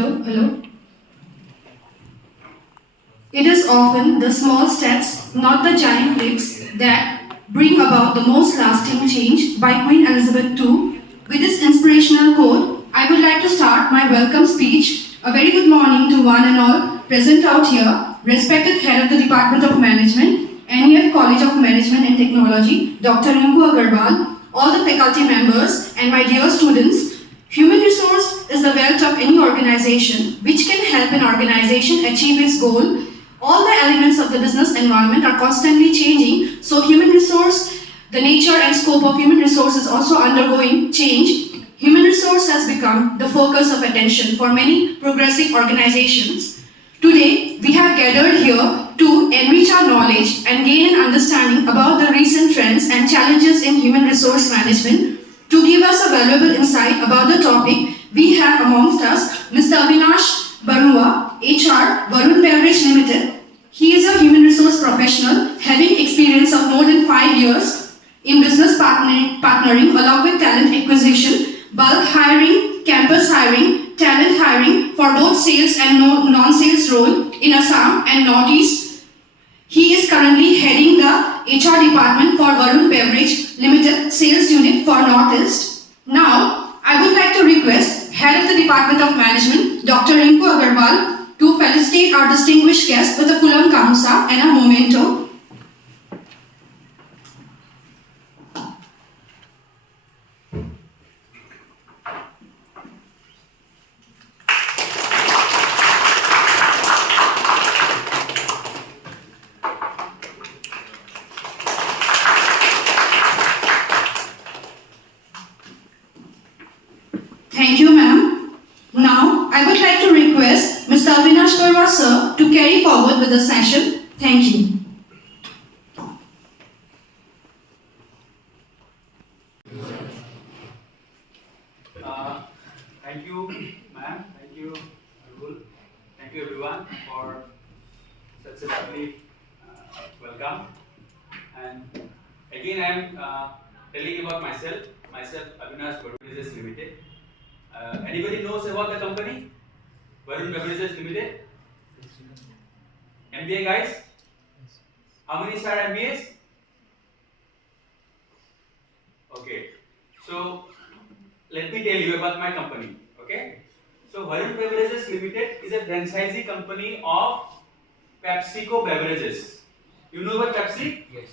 hello. It is often the small steps, not the giant leaps, that bring about the most lasting change by Queen Elizabeth II. With this inspirational quote, I would like to start my welcome speech. A very good morning to one and all present out here, respected head of the Department of Management, NEF College of Management and Technology, Dr. Rinku Agarwal, all the faculty members, and my dear students. Human resource is the wealth of any organization which can help an organization achieve its goal. All the elements of the business environment are constantly changing, so human resource, the nature and scope of human resource is also undergoing change. Human resource has become the focus of attention for many progressive organizations. Today, we have gathered here to enrich our knowledge and gain an understanding about the recent trends and challenges in human resource management. To give us a valuable insight about the topic, we have amongst us Mr. Abinash Baruah, HR, Varun Beverage Limited. He is a human resource professional having experience of more than 5 years in business partnering along with talent acquisition, bulk hiring, campus hiring, talent hiring for both sales and non-sales role in Assam and Northeast. He is currently heading the HR department for Varun Beverage Limited sales unit for Northeast. Now, I would like to request Head of the Department of Management, Dr. Rinku Agarwal, to felicitate our distinguished guest with a Fulam Kamusa and a memento. Thank you, ma'am. Now, I would like to request Mr. Abinash Baruah, sir, to carry forward with the session. Thank you. Thank you, ma'am. Thank you, Arul. Thank you, everyone, for such a lovely welcome. And again, I am telling about myself. Myself, Abinash Baruah Beverages Limited. Anybody knows about the company? Varun Beverages Limited? MBA guys? How many star MBAs? Okay. So let me tell you about my company. Okay. So Varun Beverages Limited is a franchisee company of PepsiCo beverages. You know about Pepsi? Yes.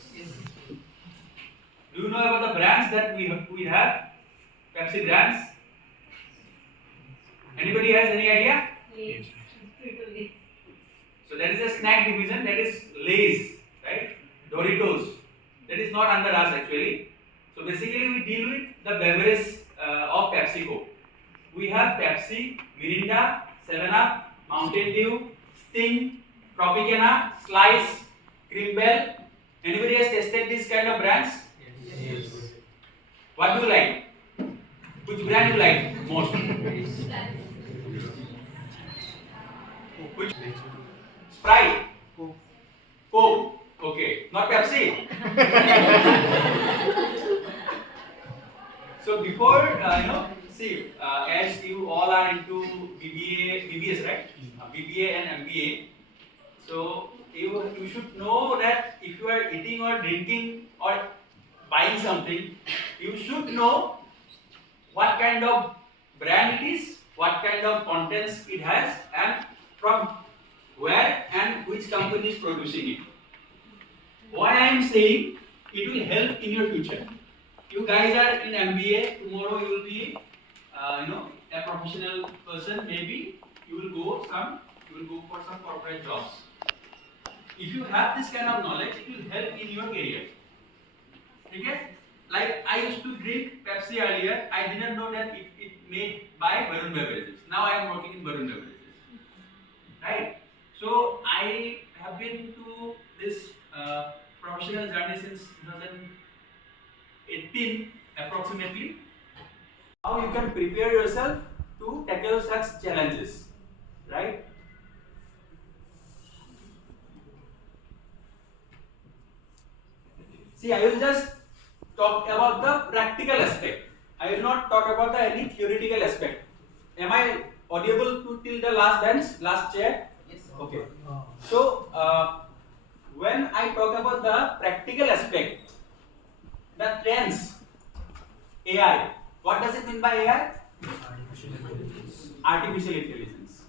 Do you know about the brands that we have? Pepsi brands? Anybody has any idea? Yes. So there is a snack division, that is Lay's, right? Doritos. That is not under us actually. So basically we deal with the beverage of PepsiCo. We have Pepsi, Mirinda, 7-Up, Mountain Dew, Sting, Tropicana, Slice, Cream Bell. Anybody has tested these kind of brands? Yes. What do you like? Which brand you like most? Which? Sprite? Coke? Okay, not Pepsi. So before, see, as you all are into BBS, right? BBA and MBA. So you should know that if you are eating or drinking or buying something, you should know what kind of brand it is, what kind of contents it has, and from where and which company is producing it. Why I am saying it will help in your future. You guys are in MBA, tomorrow you will be, a professional person. Maybe you will go for some corporate jobs. If you have this kind of knowledge, it will help in your career. Okay? Like I used to drink Pepsi earlier, I didn't know that it made by Varun Beverages. Now I am working in Varun Beverages. Right? So I have been to this professional journey since 2018 approximately. How you can prepare yourself to tackle such challenges, right? See, I will just talk about the practical aspect. I will not talk about the any theoretical aspect. Am I audible to till the last bench, last chair? Yes, sir. Okay. So when I talk about the practical aspect, the trends, AI. What does it mean by AI? Artificial intelligence.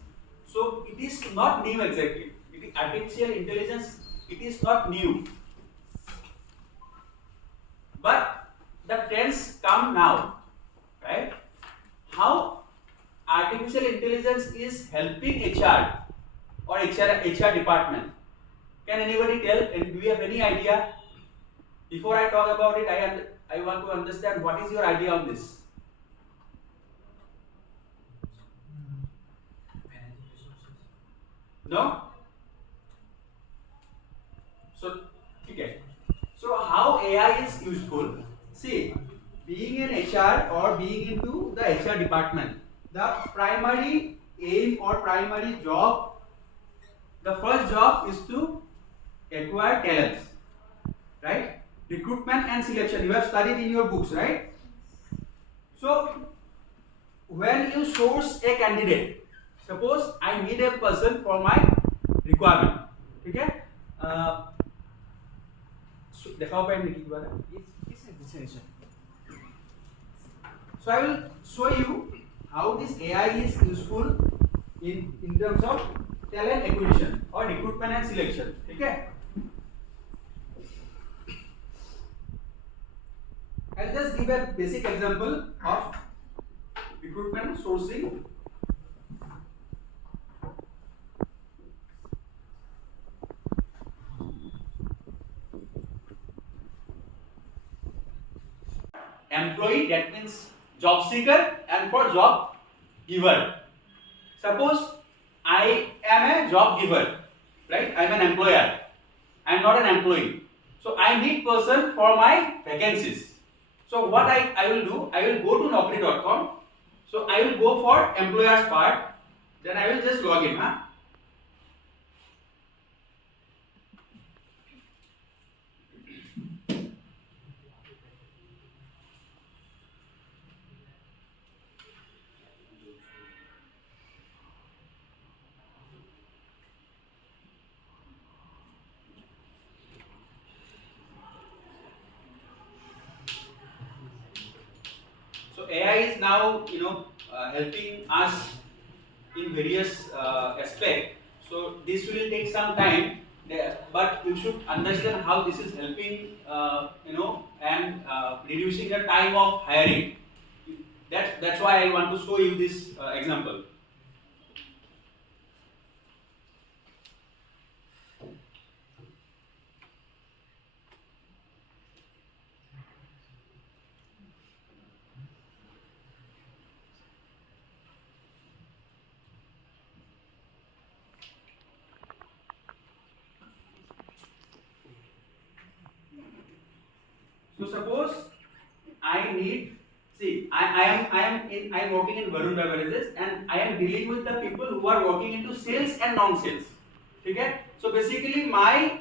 So it is not new exactly. It is artificial intelligence. It is not new. But the trends come now, right? How artificial intelligence is helping HR or HR department? Can anybody tell? And do you have any idea? Before I talk about it, I want to understand what is your idea on this. Managing resources. No? So, okay. So how AI is useful? See, being an HR or being into the HR department, the primary aim or primary job, the first job is to acquire talents, right? Recruitment and selection. You have studied in your books, right? So when you source a candidate, suppose I need a person for my requirement, okay? दिखाओ पे लिखी दोबारा. Yes, sir. So I will show you how this AI is useful in terms of talent acquisition or recruitment and selection. Okay? I'll just give a basic example of recruitment sourcing. Employee, that means job seeker, and for job giver. Suppose I am a job giver, right? I am an employer. I am not an employee. So I need person for my vacancies. So what I will do, I will go to naukri.com. So I will go for employers part. Then I will just log in. So AI is now, helping us in various aspects. So this will take some time, but you should understand how this is helping, and reducing the time of hiring. That's why I want to show you this example. So suppose I need, see, I am working in Varun Beverages and I am dealing with the people who are working into sales and non-sales. Okay? So basically my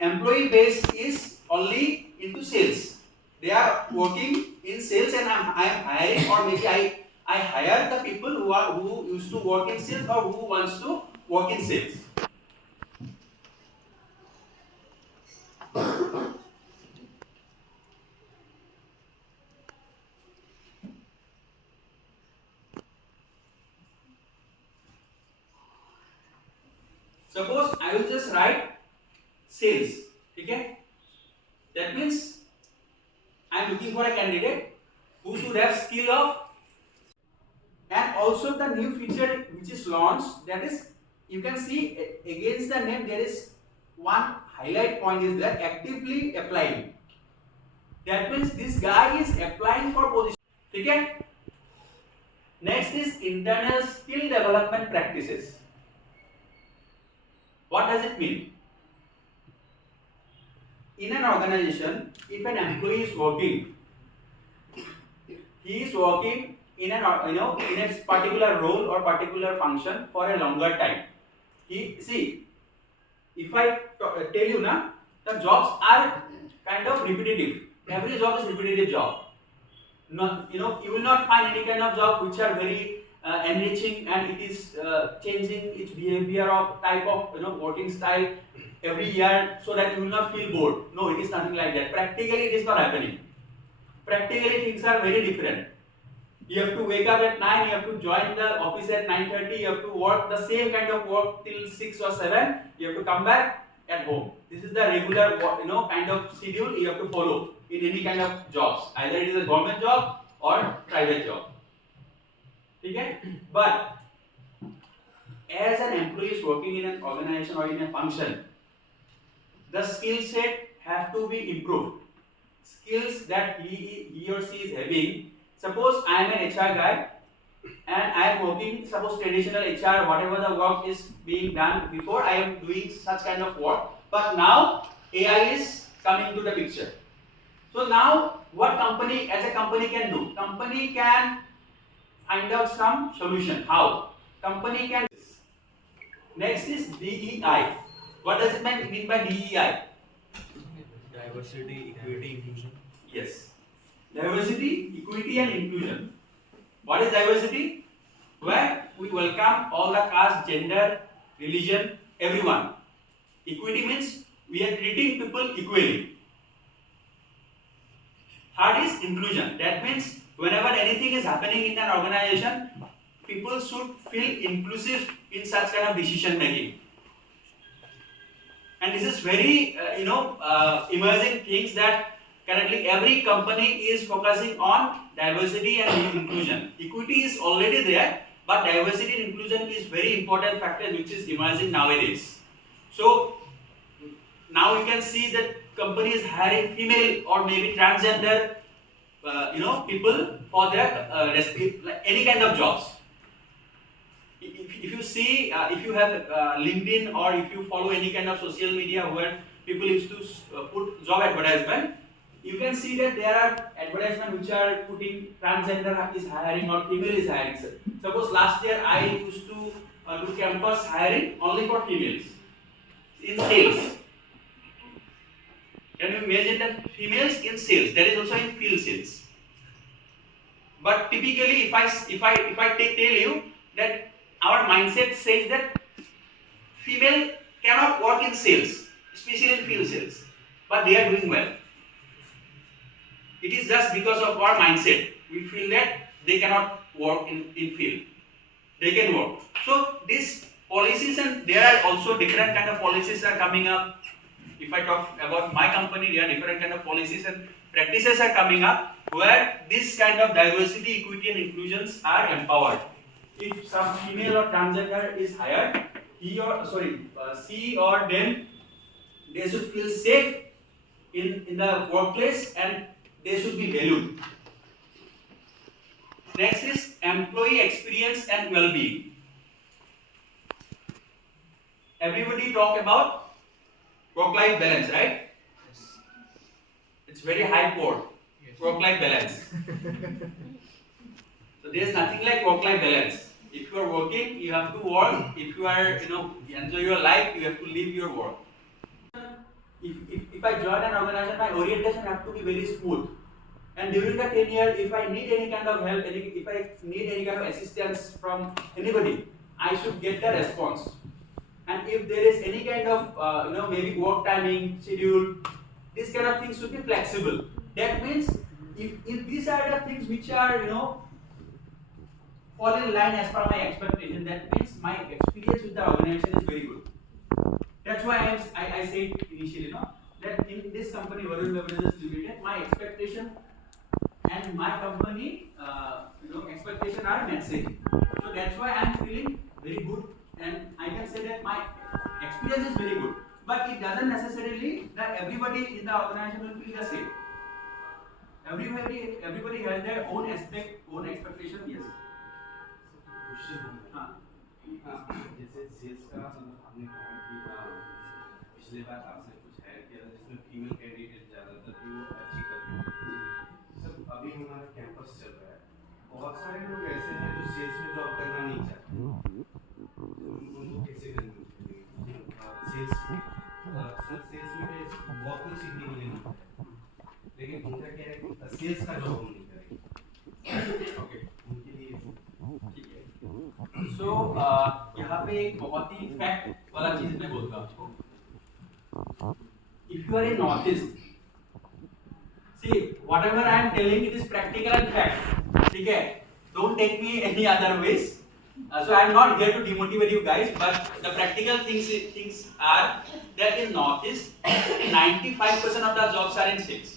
employee base is only into sales. They are working in sales and I am hiring, or maybe I hire the people who used to work in sales or who wants to work in sales. Suppose I will just write sales, okay? That means I am looking for a candidate who should have skill of, and also the new feature which is launched, that is, you can see against the name there is one highlight point is there, actively applying. That means this guy is applying for position, okay? Next is internal skill development practices. What does it mean? In an organization, if an employee is working, he is working in an in a particular role or particular function for a longer time. If I tell you now, the jobs are kind of repetitive. Every job is repetitive job. You will not find any kind of job which are very enriching and it is changing its behavior of type of working style every year so that you will not feel bored. No, it is nothing like that. Practically, it is not happening. Practically, things are very different. You have to wake up at 9, you have to join the office at 9:30, you have to work the same kind of work till 6 or 7, you have to come back at home. This is the regular kind of schedule you have to follow in any kind of jobs. Either it is a government job or private job. Okay? But as an employee is working in an organization or in a function, the skill set have to be improved. Skills that he or she is having. Suppose I am an HR guy and I am working, suppose traditional HR, whatever the work is being done before, I am doing such kind of work. But now AI is coming to the picture. So now what company as a company can do? Company can find out some solution. How? Company can. Next is DEI. What does it mean by DEI? Diversity, equity, inclusion. Yes. Diversity, equity and inclusion. What is diversity? Where we welcome all the caste, gender, religion, everyone. Equity means we are treating people equally. Third is inclusion. That means whenever anything is happening in an organization, people should feel inclusive in such kind of decision making. And this is very emerging things that currently every company is focusing on diversity and inclusion. Equity is already there, but diversity and inclusion is very important factor which is emerging nowadays. So now you can see that companies hiring female or maybe transgender people for their like any kind of jobs. If you see, if you have LinkedIn or if you follow any kind of social media where people used to put job advertisement, you can see that there are advertisements which are putting transgender is hiring or female is hiring. Suppose last year I used to do campus hiring only for females in sales. Can you imagine that females in sales? That is also in field sales. But typically, if I tell you that our mindset says that female cannot work in sales, especially in field sales, but they are doing well. It is just because of our mindset. We feel that they cannot work in field. They can work. So these policies, and there are also different kind of policies are coming up. If I talk about my company, there are different kind of policies and practices are coming up where this kind of diversity, equity and inclusions are empowered. If some female or transgender is hired, she or them, they should feel safe in the workplace and they should be valued. Next is employee experience and well-being. Everybody talk about work-life balance, right? Yes. It's very high word. Yes. Work-life balance. So there is nothing like work-life balance. If you are working, you have to work. If you are, enjoy your life, you have to live your work. If I join an organization, my orientation have to be very smooth. And during the 10 years, if I need any kind of help, if I need any kind of assistance from anybody, I should get the response. And if there is any kind of, maybe work timing, schedule, this kind of things should be flexible. That means if these are the things which are, fall in line as per my expectation, that means my experience with the organization is very good. That's why I said initially, that in this company, Varun Beverages Limited, my expectation and my company, expectation are matching. So that's why I'm feeling very good, and I can say that my experience is very good. But it doesn't necessarily that everybody in the organization will feel the same. Everybody has their own expectation. Yes. जैसे sales का आपने कहा कि पिछले बार आपने कुछ higher किया था जिसमें फीमेल कैंडिडेट ज़्यादातर थी वो अच्छी करती थी। सब अभी हमारा कैंपस चल रहा है, बहुत सारे लोग ऐसे हैं जो सेल्स में जॉब करना नहीं चाहते, उनको कैसे करेंगे सेल्स सर सेल्स में बहुत कुछ सीखने के लिए मिलता है, लेकिन उनका क्या है कि सेल्स का जॉब नहीं करेंगे। ओके, उनके लिए यहाँ पे एक बहुत ही फैक्ट वाला चीज मैं बोलता हूँ आपको. If you are in Northeast, see whatever I am telling it is practical and fact. ठीक है? Don't take me any other ways. So I am not here to demotivate you guys, but the practical things are that in Northeast, 95% of the jobs are in sales.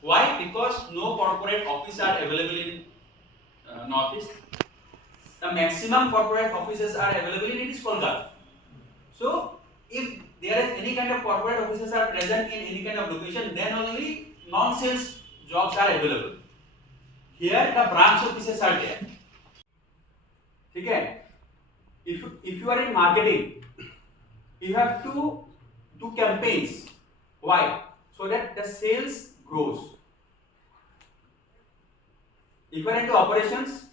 Why? Because no corporate office are available in Northeast. The maximum corporate offices are available in it is Kolkata. So if there is any kind of corporate offices are present in any kind of location, then only non-sales jobs are available. Here the branch offices are there. ठीक है? If you are in marketing, you have to do campaigns. Why? So that the sales grows. If you are into operations,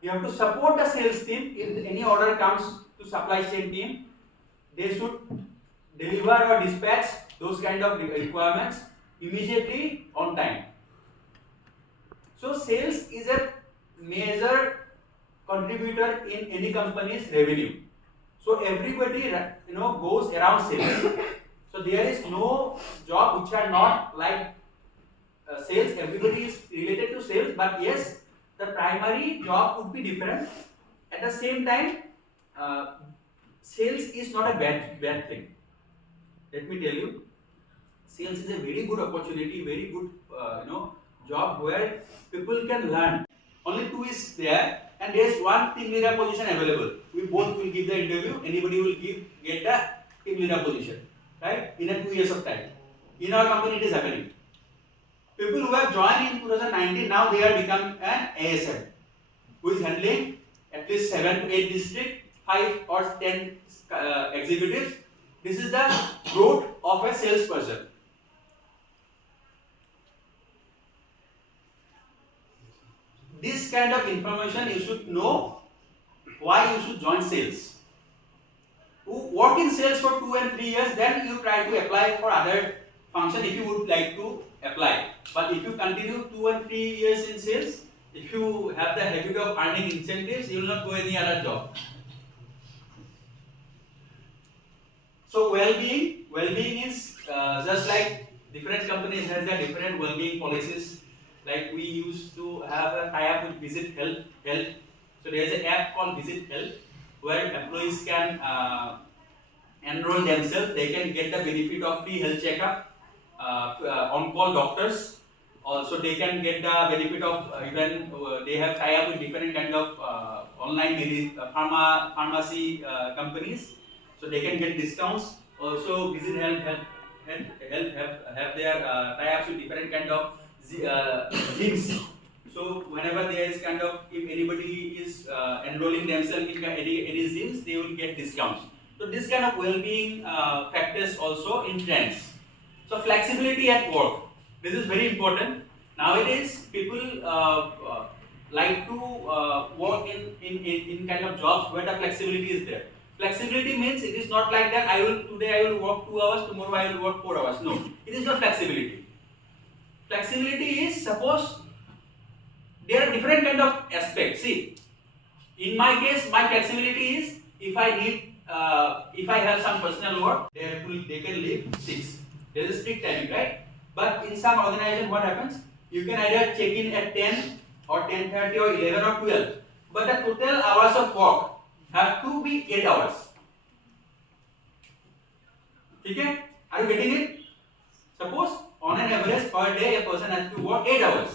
you have to support the sales team. If any order comes to supply chain team, they should deliver or dispatch those kind of requirements immediately on time. So sales is a major contributor in any company's revenue. So everybody goes around sales. So there is no job which are not like sales. Everybody is related to sales, but yes, the primary job could be different. At the same time, sales is not a bad thing. Let me tell you, sales is a very good opportunity, very good job where people can learn. Only two is there, and there is one team leader position available. We both will give the interview. Anybody will get the team leader position, right? In a 2 years of time. In our company, it is happening. People who have joined in 2019 now they are become an ASM, who is handling at least 7 to 8 district, 5 or 10 executives. This is the growth of a salesperson. This kind of information you should know why you should join sales. Work in sales for 2 and 3 years, then you try to apply for other function if you would like to apply. But if you continue 2 and 3 years in sales, if you have the habit of earning incentives, you will not go any other job. So well-being is just like different companies has their different well-being policies. Like we used to have a tie-up with Visit Health. So there is an app called Visit Health where employees can enroll themselves. They can get the benefit of free health checkup, on-call doctors. Also, they can get the benefit of even they have tie-up with different kind of online pharmacy companies, so they can get discounts. Also, Visit Health have their tie-ups with different kind of gyms. So whenever there is kind of, if anybody is enrolling themselves in any gyms, they will get discounts. So this kind of well-being factors also in trends. So flexibility at work. This is very important. Nowadays, people like to work in kind of jobs where the flexibility is there. Flexibility means it is not like that. Today I will work 2 hours, tomorrow I will work 4 hours. No, it is not flexibility. Flexibility is, suppose there are different kind of aspects. See, in my case, my flexibility is if I have some personal work, they can leave 6. There is a strict timing, right? But in some organization, what happens? You can either check in at 10 or 10:30 or 11 or 12. But the total hours of work have to be 8 hours. Okay? Are you getting it? Suppose on an average per day, a person has to work 8 hours.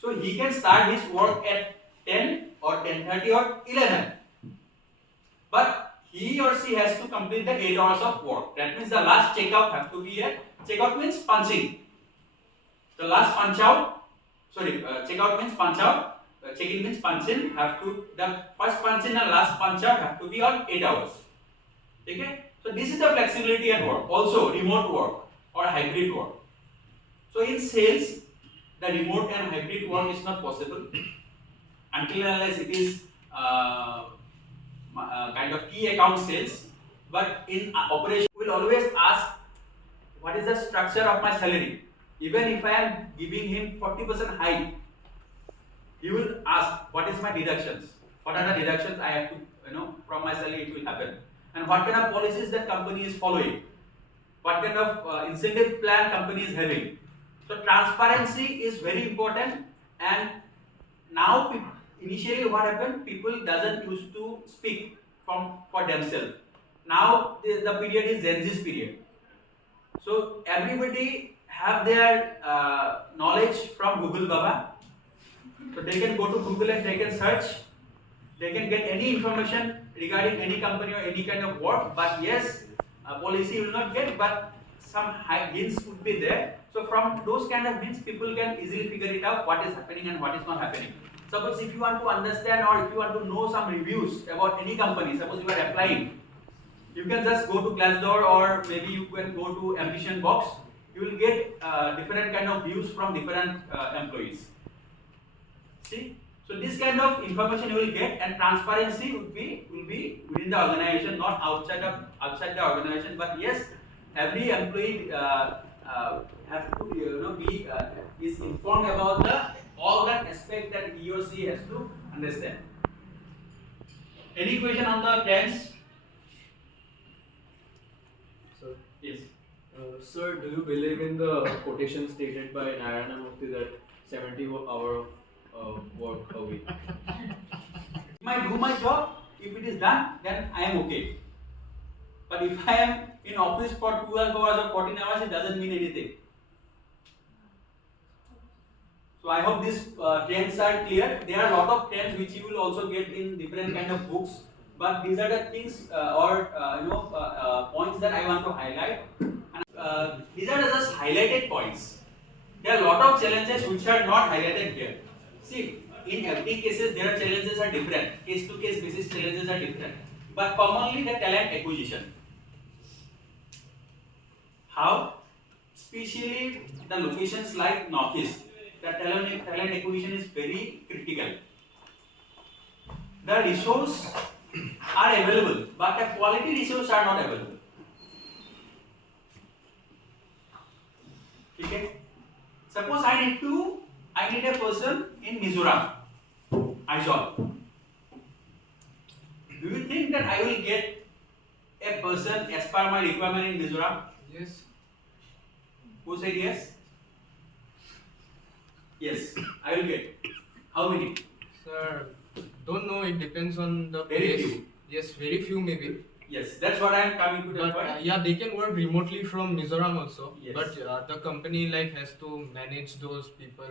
So he can start his work at 10 or 10:30 or 11. But he or she has to complete the 8 hours of work. That means the last checkout have to be at, checkout means punching. The last punch out, checkout means punch out, check-in means punch in, the first punch in and last punch out have to be on 8 hours. Okay? So this is the flexibility at work. Also remote work or hybrid work. So in sales, the remote and hybrid work is not possible until unless it is kind of key account sales. But in operation, we will always ask what is the structure of my salary. Even if I am giving him 40% hike, he will ask what is my deductions. what are the deductions I have to, from my salary it will happen, and what kind of policies that company is following, what kind of incentive plan company is having. So transparency is very important. And now initially what happened, people doesn't used to speak for themselves. Now the period is Gen Z's period. So everybody have their knowledge from Google Baba. So they can go to Google and they can search. They can get any information regarding any company or any kind of work. But yes, policy will not get, but some hints would be there. So from those kind of hints, people can easily figure it out what is happening and what is not happening. Suppose if you want to understand or if you want to know some reviews about any company, suppose you are applying, you can just go to Glassdoor or maybe you can go to Ambition Box. You will get different kind of views from different employees. See, so this kind of information you will get, and transparency will be within the organization, not outside the organization. But yes, every employee have to be is informed about all that aspect that he or she has to understand. Any question on the trends? Sir, Yes. sir, do you believe in the quotation stated by Narayana Murthy that 70 hours of work a week? If I do my job, if it is done, then I am okay. But if I am in office for 12 hours or 14 hours, it doesn't mean anything. So I hope these trends are clear. There are a lot of trends which you will also get in different kind of books. But these are the things points that I want to highlight. And, these are just highlighted points. There are a lot of challenges which are not highlighted here. See, in every cases there are challenges are different. Case to case basis challenges are different. But commonly the talent acquisition. How? Especially the locations like Northeast, the talent acquisition is very critical. The resources are available, but the quality resources are not available. Okay? Suppose I need a person in Mizoram, Aizawl. Do you think that I will get a person as per my requirement in Mizoram? Yes. Who said yes? Yes, I will get. How many? Sir, don't know. It depends on the Very place. few. Yes, very few maybe. Yes, that's what I am coming to the But point. yeah, they can work remotely from Mizoram also. Yes. But the company has to manage those people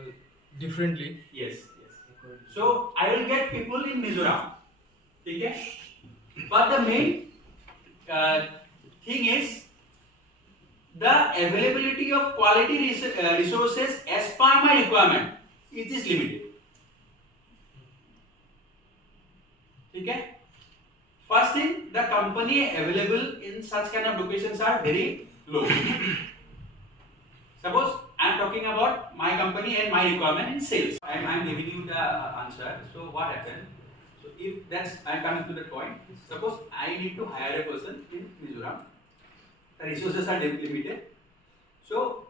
differently. Yes, yes. So I will get people in Mizoram. Okay? But the main thing is the availability of quality resources as per my requirement. It is limited. Okay? First thing, the company available in such kind of locations are very low. Suppose I am talking about my company and my requirement in sales. I am giving you the answer. So what happened? So if that's, I am coming to the point. Suppose I need to hire a person in Mizoram. The resources are limited. So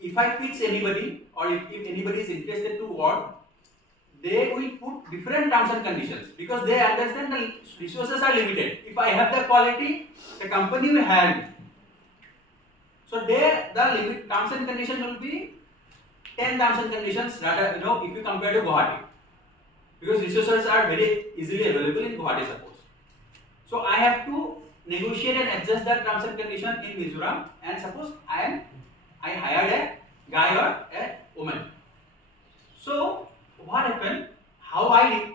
if I pitch anybody or if anybody is interested to work, they will put different terms and conditions because they understand the resources are limited. If I have the quality, the company will hire me. So there the limit terms and conditions will be 10 terms and conditions rather, if you compare to Guwahati. Because resources are very easily available in Guwahati, suppose. So I have to negotiate and adjust the terms and conditions in Mizoram, and suppose I hired a guy or a woman. So what happened? How I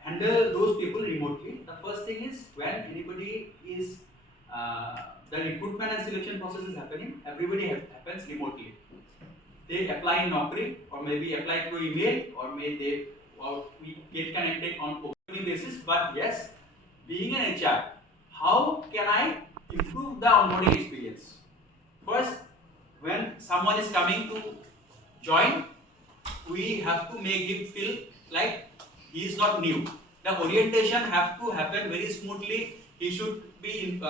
handle those people remotely? The first thing is when anybody is the recruitment and selection process is happening, everybody happens remotely. They apply in Naukri or maybe apply through email or we get connected on open basis. But yes, being an HR, how can I improve the onboarding experience? First, when someone is coming to join, we have to make him feel like he is not new. The orientation have to happen very smoothly. He should be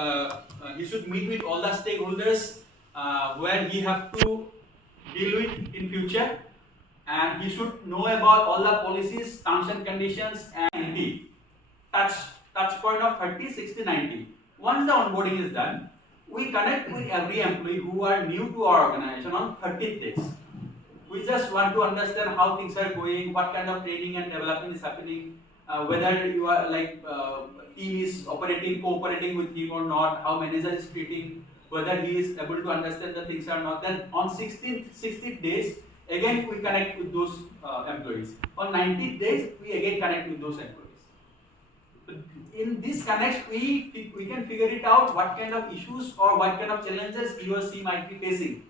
he should meet with all the stakeholders where he have to deal with in future, and he should know about all the policies, terms and conditions, and he. touch point of 30, 60, 90. Once the onboarding is done, we connect with every employee who are new to our organization on 30 days. We just want to understand how things are going, what kind of training and development is happening, whether you are team is cooperating with him or not, how manager is treating, whether he is able to understand the things or not. Then on 60 days, again we connect with those employees. On 90 days, we again connect with those employees. In this connect, we can figure it out what kind of issues or what kind of challenges he or she might be facing.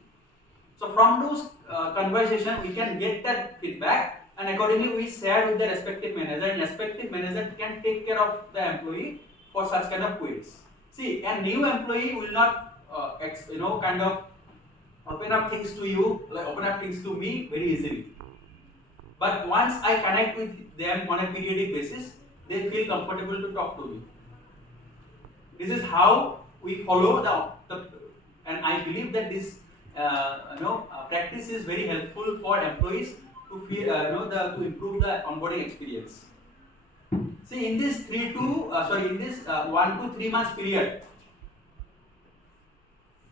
So from those conversation, we can get that feedback, and accordingly we share with the respective manager, and respective manager can take care of the employee for such kind of queries. See, a new employee will not kind of open up things to you, like open up things to me very easily. But once I connect with them on a periodic basis, they feel comfortable to talk to me. This is how we follow the and I believe that this practice is very helpful for employees to feel to improve the onboarding experience. See, in this 1 to 3 months period,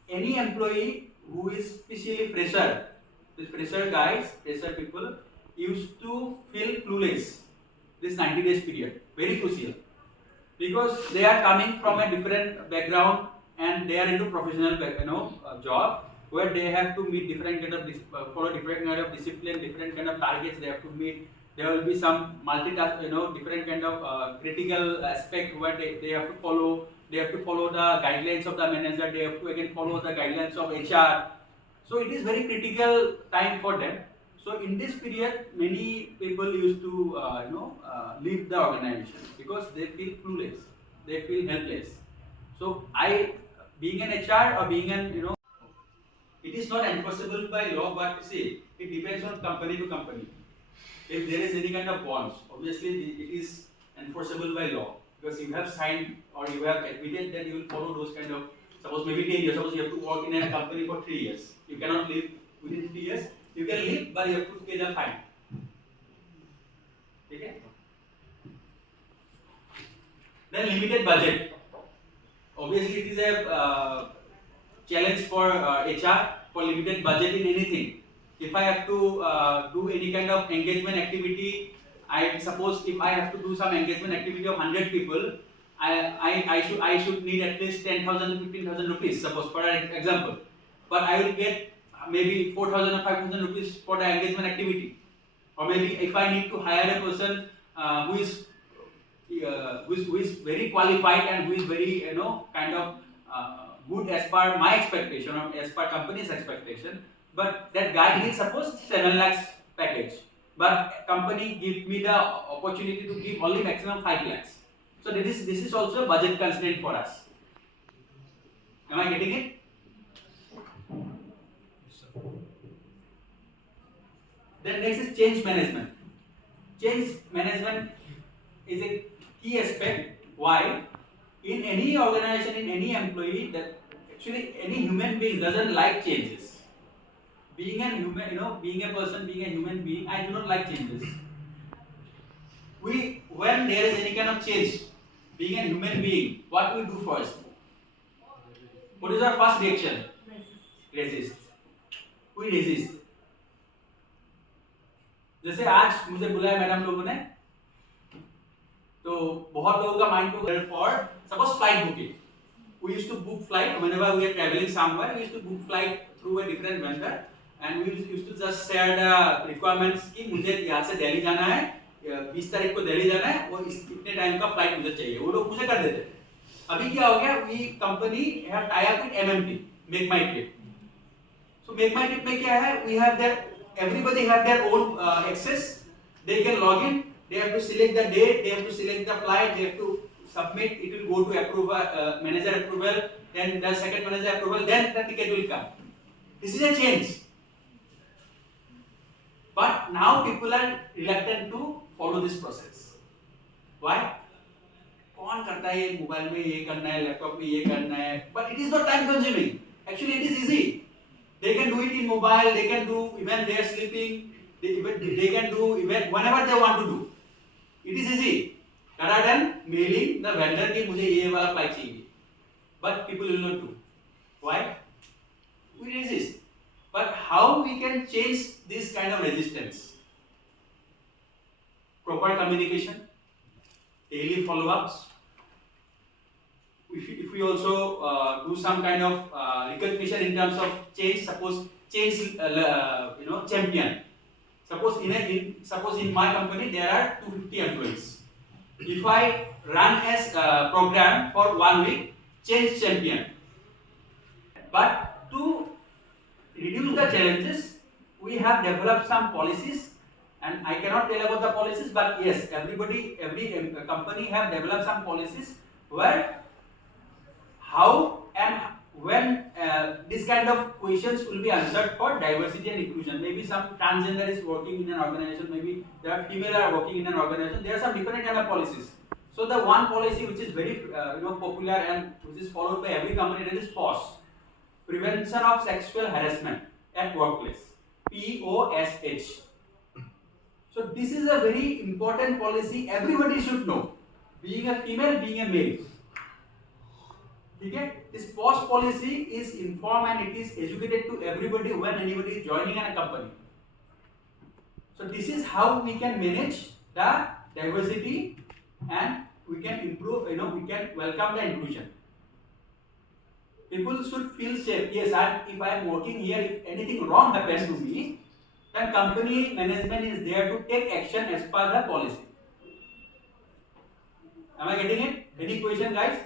any employee who is especially fresher, these fresher people used to feel clueless. This 90 days period, very crucial, because they are coming from a different background and they are into professional job where they have to meet different kind of follow different kind of discipline, different kind of targets they have to meet. There will be some multitask, different kind of critical aspect where they have to follow. They have to follow the guidelines of the manager. They have to again follow the guidelines of HR. So it is very critical time for them. So in this period, many people used to leave the organization because they feel clueless, they feel helpless. So being an HR or being an it is not enforceable by law, but see, it depends on company to company. If there is any kind of bonds, obviously it is enforceable by law because you have signed or you have admitted that you will follow those kind of. Suppose maybe 10 years. Suppose you have to work in a company for 3 years. You cannot leave within 3 years. You can leave, but you have to pay the fine. Okay? Then limited budget. Obviously, it is a challenge for HR for limited budget in anything. If I have to do any kind of engagement activity, I suppose if I have to do some engagement activity of 100 people, I should need at least 10,000 to 15,000 rupees. Suppose for an example, but I will get maybe 4,000 or 5,000 rupees for the engagement activity, or maybe if I need to hire a person who is very qualified and who is very kind of good as per my expectation or as per company's expectation, but that guy needs suppose 7 lakhs package, but company give me the opportunity to give only maximum 5 lakhs. So this is also a budget constraint for us. Am I getting it? Then next is change management. Change management is a key aspect. Why? In any organization, in any employee, that actually any human being doesn't like changes. Being a human, being a person, being a human being, I do not like changes. When there is any kind of change, being a human being, what we do first? What is our first reaction? Resist. We resist. जैसे आज मुझे बुलाया madam लोगों ने, तो बहुत लोगों का माइंड को for suppose flight booking. We used to book flight whenever we are traveling somewhere. We used to book flight through a different vendor, and we used to just share the requirements कि मुझे यहाँ से दिल्ली जाना है, 20 तारीख को दिल्ली जाना है, वो इतने टाइम का फ्लाइट मुझे चाहिए. वो लोग मुझे कर देते थे. अभी क्या हो गया? We company have tie up with MMT, Make My Trip. So Make My Trip में क्या है? We have their everybody have their own access. They can log in. They have to select the date. They have to select the flight. They have to submit. It will go to approval, manager approval. Then the second manager approval. Then the ticket will come. This is a change. But now people are reluctant to follow this process. Why? कौन करता है mobile में ये करना है, laptop में ये करना है. But it is not time consuming. Actually, it is easy. They can do it in mobile. They can do even they are sleeping. They can do even whenever they want to do. It is easy. rather than mailing the vendor कि मुझे ये वाला flight चाहिए. But people will not do. Why? We resist. But how we can change this kind of resistance? Proper communication, daily follow-ups. If we also do some kind of recognition in terms of change, suppose change champion. Suppose in my company there are 250 employees. If I run as a program for 1 week, change champion. But to reduce the challenges, we have developed some policies, and I cannot tell about the policies, but yes, every company have developed some policies where how and when this kind of questions will be answered for diversity and inclusion. Maybe some transgender is working in an organization, maybe there are female are working in an organization. There are some different kind of policies. So the one policy which is very popular and which is followed by every company, that is POSH, Prevention of Sexual Harassment at Workplace, POSH. So this is a very important policy. Everybody should know. Being a female, being a male. Okay? This POSH policy is informed and it is educated to everybody when anybody is joining a company. So this is how we can manage the diversity and we can improve, we can welcome the inclusion. People should feel safe. Yes, if I am working here, if anything wrong happens to me, then company management is there to take action as per the policy. Am I getting it? Any question, guys?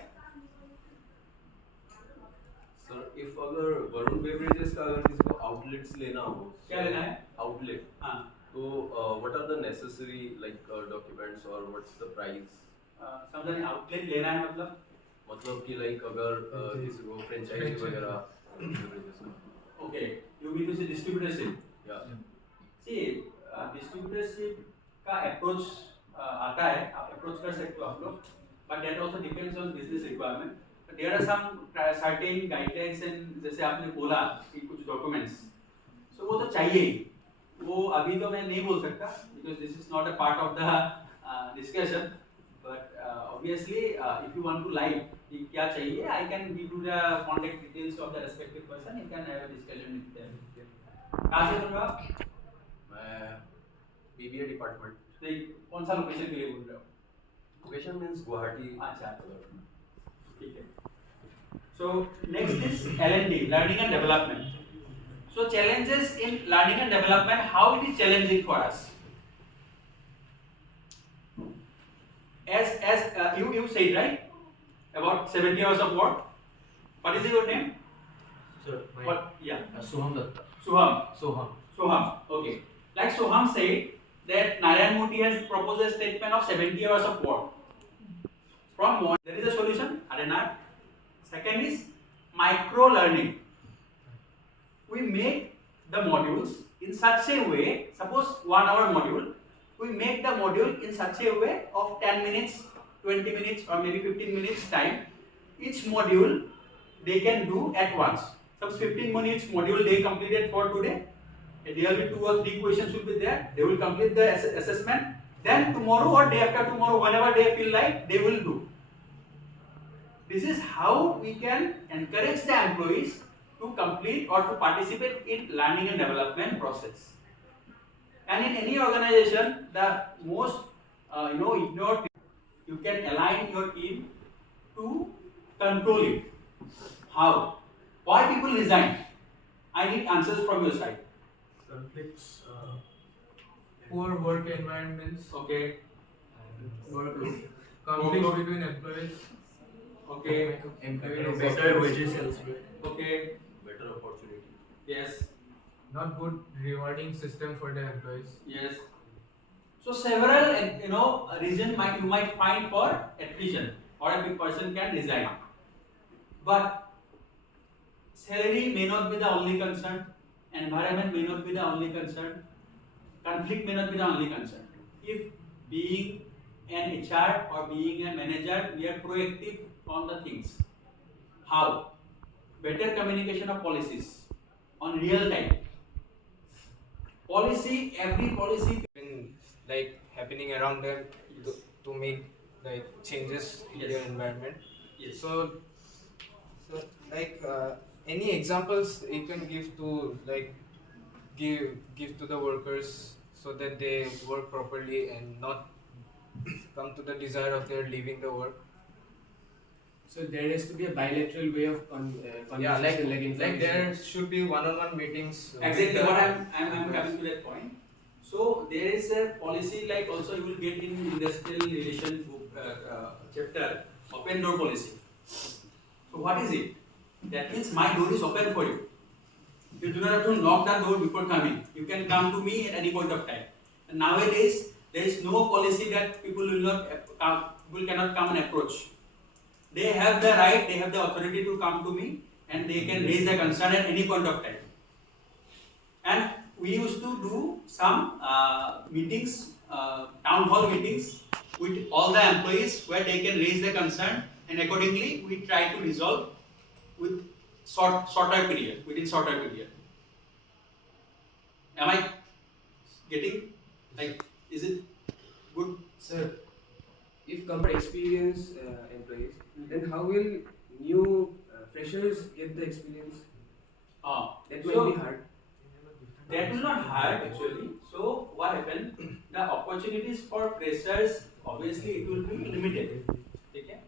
Sir if अगर Varun beverages का अगर किसी को outlets लेना हो, क्या लेना है? outlet, हाँ. तो what are the necessary like documents or what's the price? समझा नहीं, आउटलेट लेना है मतलब कि like अगर किसी को franchise वगैरह beverages का. Okay, you mean to say distributorship? Yeah. See, distributorship का approach आता है, आप approach कर सकते हो आप लोग, but that also depends on business requirement. But there are some certain guidelines and जैसे आपने बोला कि कुछ documents, so वो तो चाहिए ही. वो अभी तो मैं नहीं बोल सकता because this is not a part of the discussion. But obviously, if you want to like कि क्या चाहिए, I can give you the contact details of the respective person. You can have a discussion with them. कहाँ से बोल रहे हो आप? मैं BBA department. कौन सा लोकेशन के लिए बोल रहे हो? Location means Guwahati. अच्छा, ठीक है. So next is L&D, learning and development. So challenges in learning and development, how it is challenging for us? As you said, right, about 70 hours of work. What is your name? Sir, What? Yeah. Soham Datta. Soham. Okay. Like Soham said that Narayan Murthy has proposed a statement of 70 hours of work. From one, there is a solution, RNR. Second is micro learning. We make the modules in such a way, suppose 1 hour module, we make the module in such a way of 10 minutes, 20 minutes or maybe 15 minutes time. Each module they can do at once. Suppose 15 minutes module they completed for today. There will be 2 or 3 questions will be there. They will complete the assessment. Then tomorrow or day after tomorrow, whenever they feel like, they will do. This is how we can encourage the employees to complete or to participate in learning and development process. And in any organization, the most ignored, you can align your team to control it. How? Why people resign? I need answers from your side. Conflicts, poor work environments, Okay. workload, conflicts between employees, Okay. Better wages elsewhere. Okay. Better opportunity. Yes. not good rewarding system for the employees. Yes. So several reason you might find for attrition or a big person can resign. But salary may not be the only concern, environment may not be the only concern, conflict may not be the only concern. If being an HR or being a manager, we are proactive on the things. How? Better communication of policies on real time. Policy, every policy Been like happening around them to make like changes in Yes. their environment. Yes. So like any examples you can give to like give to the workers so that they work properly and not come to the desire of their leaving the work. So there has to be a bilateral way of Yeah, like conversation, like information. there should be one-on-one meetings. with Exactly the what I'm employees. coming to that point. So there is a policy like also you will get in industrial relation book chapter, open door policy. So what is it? That means my door is open for you. You do not have to knock the door before coming. You can come to me at any point of time. And nowadays there is no policy that people will not people cannot come and approach. They have the right, they have the authority to come to me and they can raise their concern at any point of time. And we used to do some meetings, town hall meetings with all the employees where they can raise their concern and accordingly we try to resolve with shorter period, within shorter period. Am I getting, like, is it good? Sir, if compared experienced employees, then how will new freshers get the experience? That might So be hard. that will not hurt actually. So what happened? The opportunities for freshers obviously it will be limited. Okay?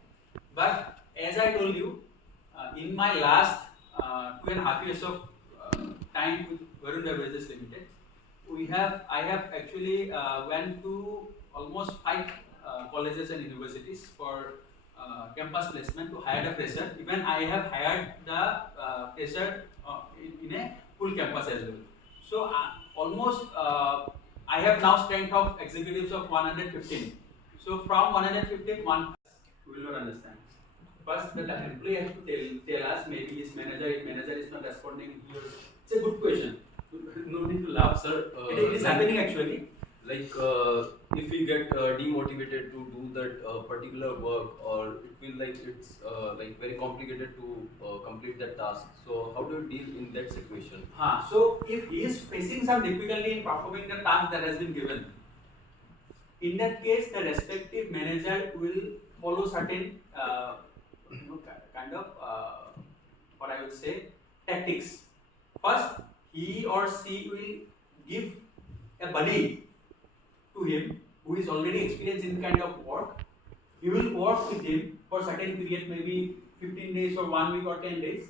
But as I told you, in my last 2.5 years of time with Varun Beverages Limited, I have actually went to almost 5 colleges and universities for campus placement to hire the fresher. Even I have hired the fresher in a full campus as well. So almost I have now strength of executives of 115. So from 115, one will not understand. First, the employee has to tell us, maybe his manager, if manager is not responding, it's a good question. No need to laugh. Sir, It is happening actually. like if we get demotivated to do that particular work, or it feel like it's like very complicated to complete that task. So how do you deal in that situation? So if he is facing some difficulty in performing the task that has been given, in that case, the respective manager will follow certain kind of what I would say tactics. First, he or she will give a buddy to him who is already experienced in kind of work. He will work with him for certain period, maybe 15 days or 1 week or 10 days.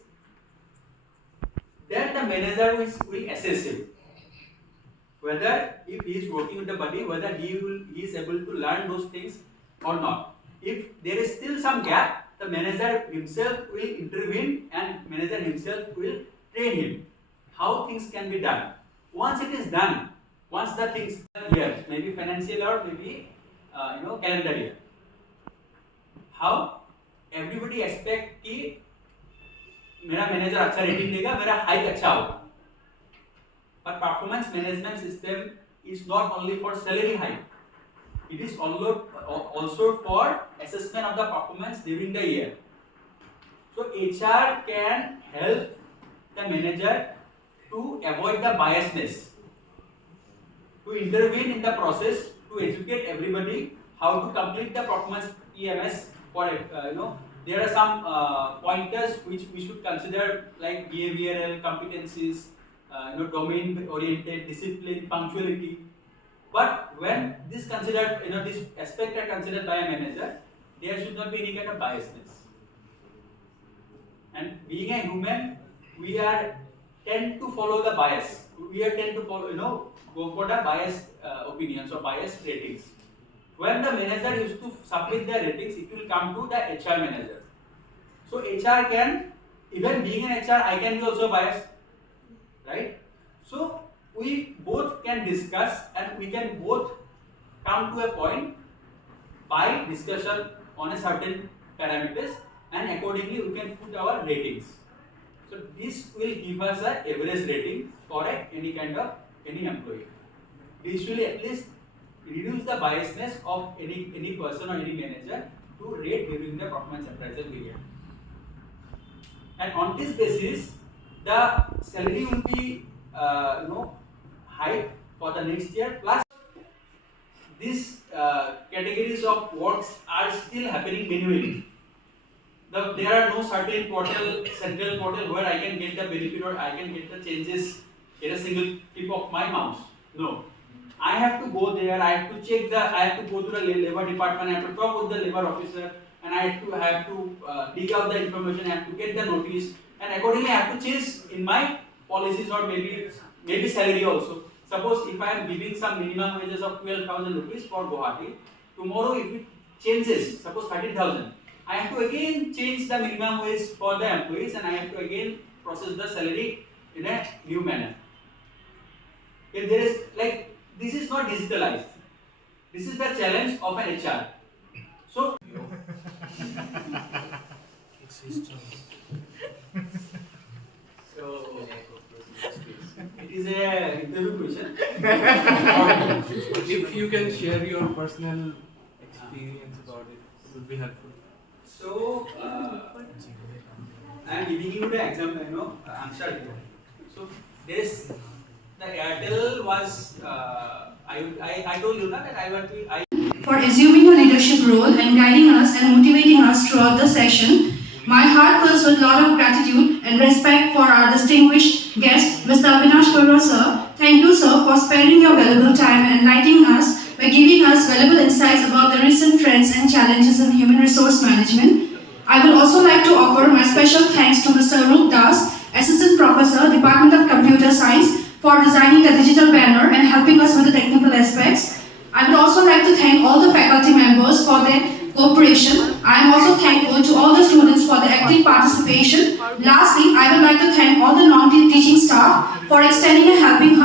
Then the manager will assess him whether if he is working with the buddy, whether he is able to learn those things or not. If there is still some gap, the manager himself will intervene and manager himself will train him how things can be done. Once it is done, once the things are here, maybe financial or maybe calendar year. How everybody expect कि मेरा manager अच्छा rating देगा, मेरा hike अच्छा होगा. But performance management system is not only for salary hike. It is also for assessment of the performance during the year. So HR can help the manager to avoid the biasness, to intervene in the process, to educate everybody how to complete the performance EMS. For there are some pointers which we should consider, like behavioral competencies, domain oriented, discipline, punctuality. But when this considered, this aspect are considered by a manager, there should not be any kind of biasness. And being a human, we tend to follow the bias. We tend to follow, go for the biased opinions or biased ratings. When the manager used to submit their ratings, it will come to the HR manager. So HR can, even being an HR, I can be also biased, right? So we both can discuss and we can both come to a point by discussion on a certain parameters, and accordingly we can put our ratings. So this will give us an average rating for any employee. This will at least reduce the biasness of any person or any manager to rate during the performance appraisal period. And on this basis, the salary will be high for the next year. Plus, these categories of works are still happening manually. There are no certain portal, central portal where I can get the benefit or I can get the changes in a single tip of my mouse. No. I have to go there, I have to check I have to go to the labor department, I have to talk with the labor officer, and I have to dig out the information, I have to get the notice, and accordingly I have to change in my policies or maybe salary also. Suppose if I am giving some minimum wages of 12,000 rupees for Guwahati, tomorrow if it changes, suppose 13,000, I have to again change the minimum wage for the employees and I have to again process the salary in a new manner. If there is this is not digitalized. This is the challenge of an HR. So it is a interview question. If you can share your personal experience about it, it would be helpful. So I am giving you the example, answer here. So this the Airtel was I told you that I want to for assuming a leadership role and guiding us and motivating us throughout the session. My heart fills with a lot of gratitude and respect for our distinguished guest, Mr. Abinash Baruah, sir. Thank you, sir, for sparing your valuable time and enlightening us by giving us valuable insights about the recent trends and challenges in human resource management. I would also like to offer my special thanks to Mr. Rup Das, Assistant Professor, Department of Computer Science, for designing the digital banner and helping us with the technical aspects. I would also like to thank all the faculty members for their cooperation. I am also thankful to all the students for their active participation. Lastly, I would like to thank all the non-teaching staff for extending a helping